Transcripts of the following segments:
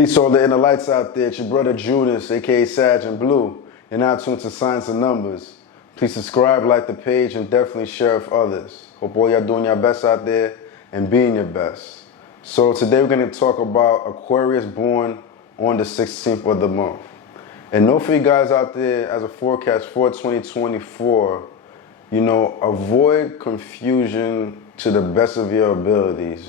Peace to all the inner lights out there. It's your brother Judas, aka Sag and Blue. You're now tuned to Science and Numbers. Please subscribe, like the page, and definitely share with others. Hope all y'all doing your best out there and being your best. So today we're going to talk about Aquarius born on the 16th of the month. And know for you guys out there, as a forecast for 2024, avoid confusion to the best of your abilities.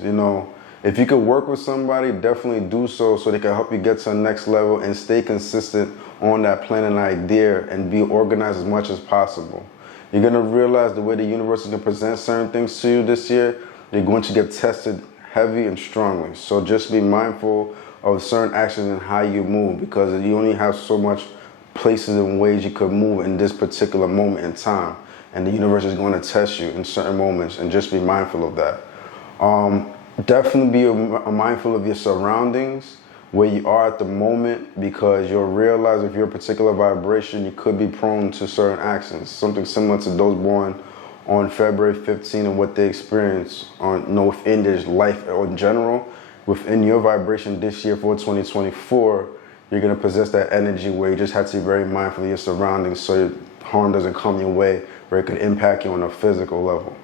If you could work with somebody, definitely do so they can help you get to the next level and stay consistent on that plan and idea and be organized as much as possible. You're going to realize the way the universe is going to present certain things to you this year, you're going to get tested heavy and strongly. So just be mindful of certain actions and how you move, because you only have so much places and ways you could move in this particular moment in time. And the universe is going to test you in certain moments, and just be mindful of that. Definitely be mindful of your surroundings, where you are at the moment, because you'll realize if you're a particular vibration, you could be prone to certain actions. Something similar to those born on February 15 and what they experience within their life or in general. Within your vibration this year for 2024, you're going to possess that energy where you just have to be very mindful of your surroundings so harm doesn't come your way, where it could impact you on a physical level.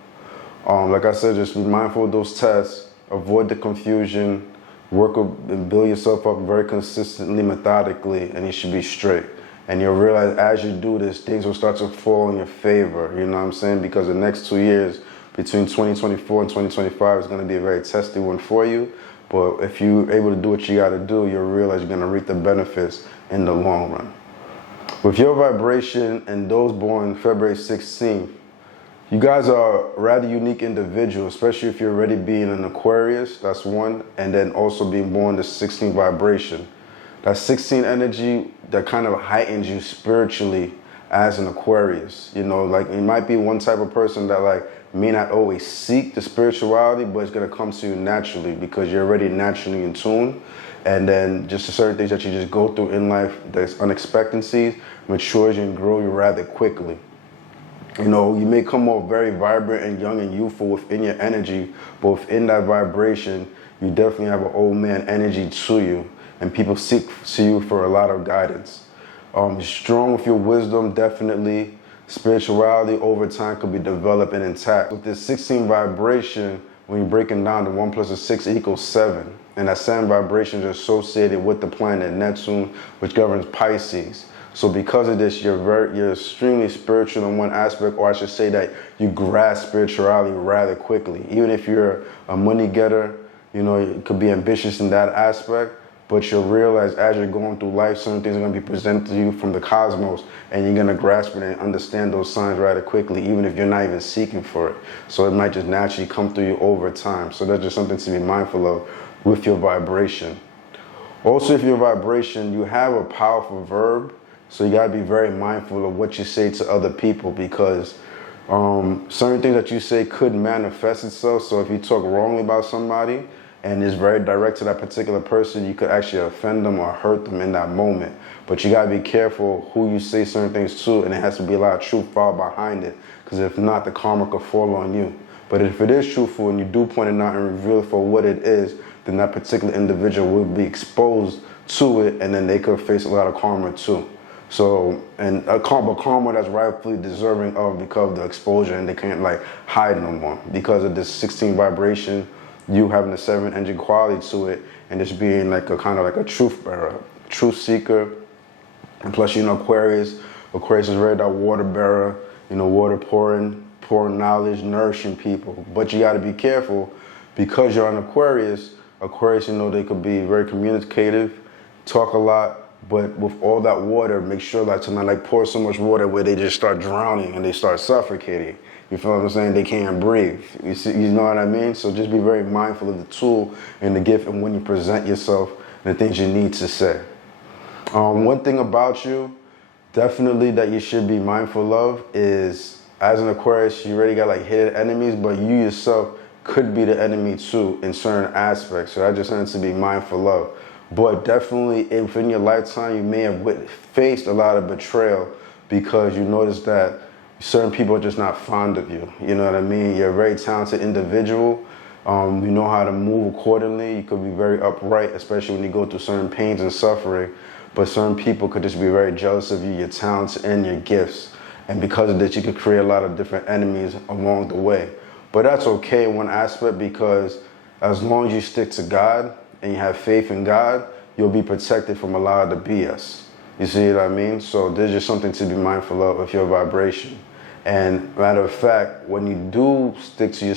Like I said, just be mindful of those tests. Avoid the confusion, and build yourself up very consistently, methodically, and you should be straight. And you'll realize as you do this, things will start to fall in your favor, you know what I'm saying? Because the next 2 years, between 2024 and 2025, is going to be a very testy one for you. But if you're able to do what you got to do, you'll realize you're going to reap the benefits in the long run. With your vibration and those born February 16th, you guys are a rather unique individual, especially if you're already being an Aquarius, that's one, and then also being born the 16th vibration. That 16 energy that kind of heightens you spiritually as an Aquarius. You might be one type of person that may not always seek the spirituality, but it's going to come to you naturally because you're already naturally in tune. And then just certain things that you just go through in life, there's unexpectancies, matures you and grow you rather quickly. You may come off very vibrant and young and youthful within your energy, but within that vibration, you definitely have an old man energy to you, and people seek to you for a lot of guidance. Strong with your wisdom, definitely. Spirituality over time could be developed and intact. With this 16 vibration, when you're breaking down, the 1 + 6 = 7. And that 7 vibration is associated with the planet Neptune, which governs Pisces. So because of this, you're extremely spiritual in one aspect, or I should say that you grasp spirituality rather quickly. Even if you're a money getter, you could be ambitious in that aspect, but you'll realize as you're going through life, certain things are going to be presented to you from the cosmos, and you're going to grasp it and understand those signs rather quickly, even if you're not even seeking for it. So it might just naturally come through you over time. So that's just something to be mindful of with your vibration. Also, if your vibration, you have a powerful verb. So you gotta be very mindful of what you say to other people, because certain things that you say could manifest itself. So if you talk wrongly about somebody and it's very direct to that particular person, you could actually offend them or hurt them in that moment. But you gotta be careful who you say certain things to, and it has to be a lot of truth followed behind it, because if not, the karma could fall on you. But if it is truthful and you do point it out and reveal it for what it is, then that particular individual will be exposed to it, and then they could face a lot of karma too. So, and a karma that's rightfully deserving of, because of the exposure, and they can't hide no more because of this 16 vibration, you having the 7 engine quality to it, and just being a kind of a truth bearer, truth seeker. And plus, Aquarius is very that water bearer, water pouring knowledge, nourishing people. But you got to be careful, because you're an Aquarius, they could be very communicative, talk a lot. But with all that water, make sure to not pour so much water where they just start drowning and they start suffocating. You feel what I'm saying? They can't breathe. You know what I mean? So just be very mindful of the tool and the gift, and when you present yourself and the things you need to say. One thing about you, definitely that you should be mindful of is, as an Aquarius, you already got hidden enemies, but you yourself could be the enemy too in certain aspects. So that's just something to be mindful of. But definitely, if in your lifetime you may have faced a lot of betrayal, because you notice that certain people are just not fond of you. You know what I mean? You're a very talented individual, You know how to move accordingly. You could be very upright, especially when you go through certain pains and suffering. But certain people could just be very jealous of you, your talents and your gifts. And because of this, you could create a lot of different enemies along the way. But that's okay in one aspect, because as long as you stick to God and you have faith in God, you'll be protected from a lot of the BS. You see what I mean? So there's just something to be mindful of with your vibration. And matter of fact, when you do stick to your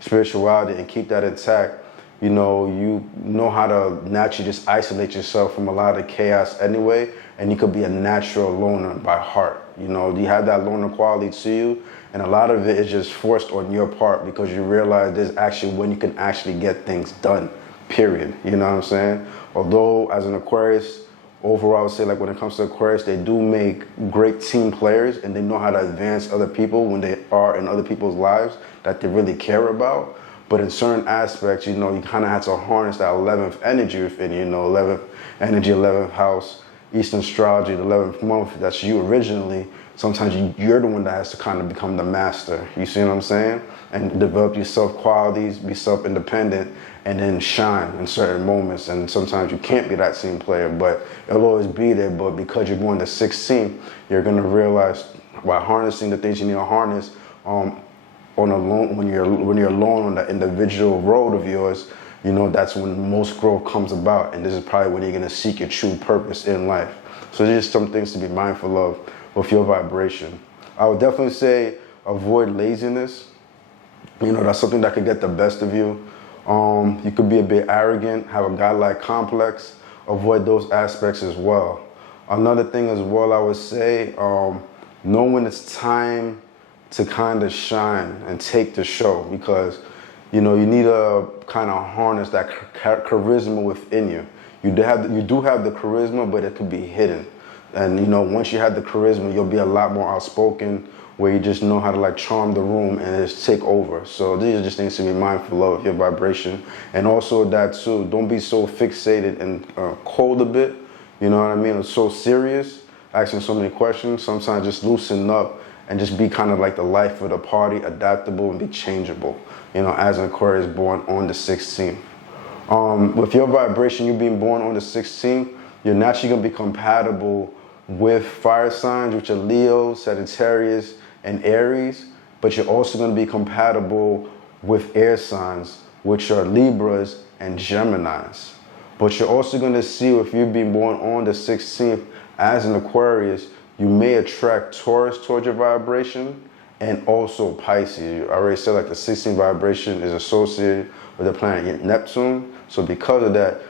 spirituality and keep that intact, you know how to naturally just isolate yourself from a lot of chaos anyway, and you could be a natural loner by heart. You have that loner quality to you, and a lot of it is just forced on your part because you realize there's actually when you can actually get things done, period. You know what I'm saying? Although as an Aquarius, overall, I would say, like, when it comes to Aquarius, they do make great team players, and they know how to advance other people when they are in other people's lives that they really care about. But in certain aspects, you kind of have to harness that 11th energy within you, 11th energy, 11th house, Eastern astrology, the 11th month, that's you originally. Sometimes you're the one that has to kind of become the master. You see what I'm saying? And develop your self-qualities, be self-independent, and then shine in certain moments. And sometimes you can't be that same player, but it'll always be there. But because you're going to 16, you're going to realize by harnessing the things you need to harness when you're alone on that individual road of yours, that's when most growth comes about. And this is probably when you're going to seek your true purpose in life. So there's just some things to be mindful of with your vibration. I would definitely say avoid laziness. That's something that could get the best of you. You could be a bit arrogant, have a godlike complex. Avoid those aspects as well. Another thing as well, I would say, know when it's time to kind of shine and take the show, because you need to kind of harness that charisma within you. You do have the charisma, but it could be hidden. And once you have the charisma, you'll be a lot more outspoken, where you just know how to like charm the room and just take over. So these are just things to be mindful of, your vibration. And also that too, don't be so fixated and cold a bit, you know what I mean? It's so serious, asking so many questions. Sometimes just loosen up and just be kind of like the life of the party, adaptable and be changeable, as an Aquarius born on the 16th. With your vibration, you being born on the 16th, you're naturally going to be compatible with fire signs, which are Leo, Sagittarius, and Aries, but you're also going to be compatible with air signs, which are Libras and Geminis. But you're also going to see, if you've been born on the 16th as an Aquarius, you may attract Taurus towards your vibration, and also Pisces. I already said, like, the 16th vibration is associated with the planet Neptune. So because of that,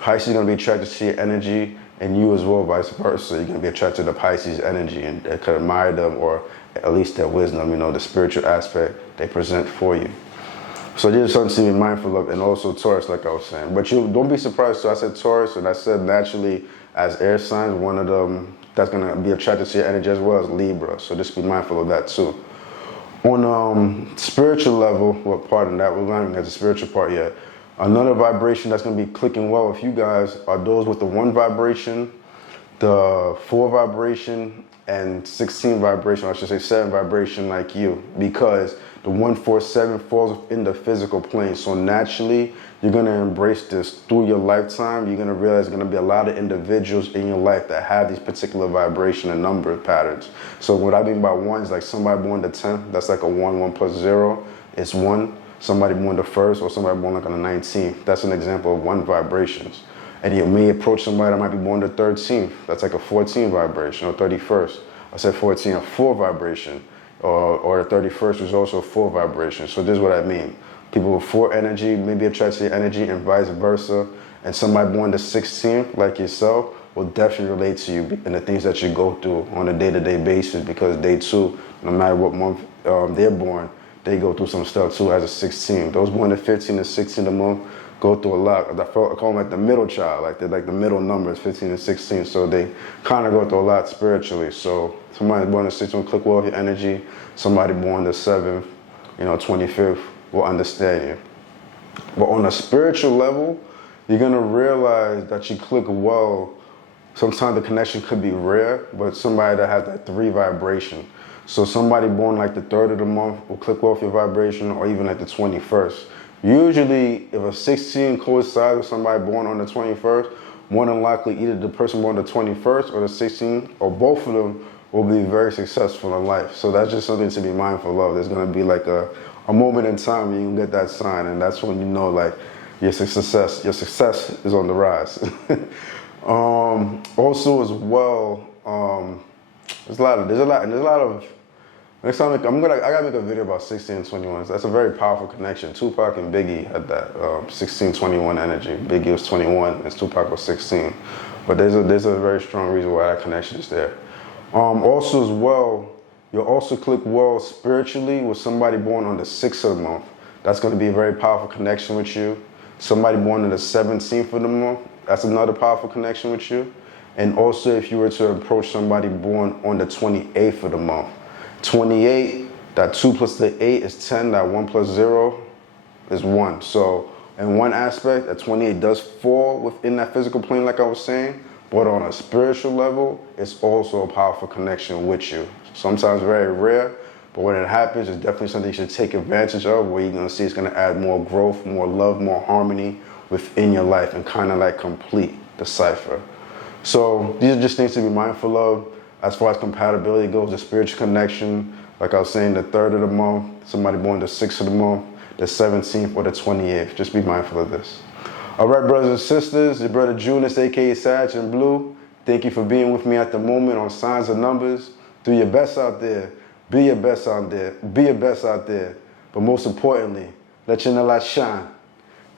Pisces is going to be attracted to your energy, and you as well, vice versa. You're going to be attracted to Pisces energy and could admire them, or at least their wisdom, the spiritual aspect they present for you. So there's something to be mindful of, and also Taurus, like I was saying. But you don't be surprised. So I said Taurus, and I said naturally as air signs, one of them that's going to be attracted to your energy as well as Libra. So just be mindful of that too. On spiritual level, pardon that, we're not even at the spiritual part yet. Another vibration that's going to be clicking well with you guys are those with the 1 vibration, the 4 vibration, and 16 vibration, or I should say 7 vibration, like you, because the 147 falls in the physical plane. So naturally, you're going to embrace this through your lifetime. You're going to realize there's going to be a lot of individuals in your life that have these particular vibration and number patterns. So what I mean by 1 is like somebody born the 10th, that's like a 1 plus 0, it's 1. Somebody born the 1st, or somebody born like on the 19th. That's an example of 1 vibrations. And you may approach somebody that might be born the 13th. That's like a 14 vibration, or 31st. I said 14, a 4 vibration. Or the 31st is also a 4 vibration. So this is what I mean. People with 4 energy maybe attract to your energy, and vice versa. And somebody born the 16th, like yourself, will definitely relate to you and the things that you go through on a day-to-day basis, because they too, no matter what month they're born, they go through some stuff too as a 16. Those born the 15 and 16 a month go through a lot. I call them like the middle child, like they're like the middle numbers, 15 and 16. So they kind of go through a lot spiritually. So somebody born the 16th will click well with your energy. Somebody born the 7th, 25th will understand you. But on a spiritual level, you're gonna realize that you click well. Sometimes the connection could be rare, but somebody that has that 3 vibration. So somebody born like the 3rd of the month will click well with your vibration, or even like the 21st. Usually, if a 16 coincides with somebody born on the 21st, more than likely either the person born on the 21st or the 16th, or both of them will be very successful in life. So that's just something to be mindful of. There's going to be like a moment in time when you get that sign, and that's when you know like your success is on the rise. Also as well, there's a lot of next time I gotta make a video about 16 and 21. That's a very powerful connection. Tupac and Biggie had that 16-21 energy. Biggie was 21 and Tupac was 16. But there's a very strong reason why that connection is there. Also as well, you'll also click well spiritually with somebody born on the 6th of the month. That's going to be a very powerful connection with you. Somebody born on the 17th of the month, that's another powerful connection with you. And also if you were to approach somebody born on the 28th of the month. 28, that 2 plus the 8 is 10, that 1 plus 0 is 1. So in one aspect, that 28 does fall within that physical plane like I was saying, but on a spiritual level, it's also a powerful connection with you. Sometimes very rare, but when it happens, it's definitely something you should take advantage of, where you're gonna see it's gonna add more growth, more love, more harmony within your life and kind of like complete the cipher. So these are just things to be mindful of. As far as compatibility goes, the spiritual connection, like I was saying, the 3rd of the month, somebody born the 6th of the month, the 17th or the 28th. Just be mindful of this. All right, brothers and sisters, your brother Junus, aka Sag and Blue. Thank you for being with me at the moment on Signs and Numbers. Do your best out there. Be your best out there. Be your best out there. But most importantly, let your light shine.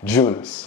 Junus.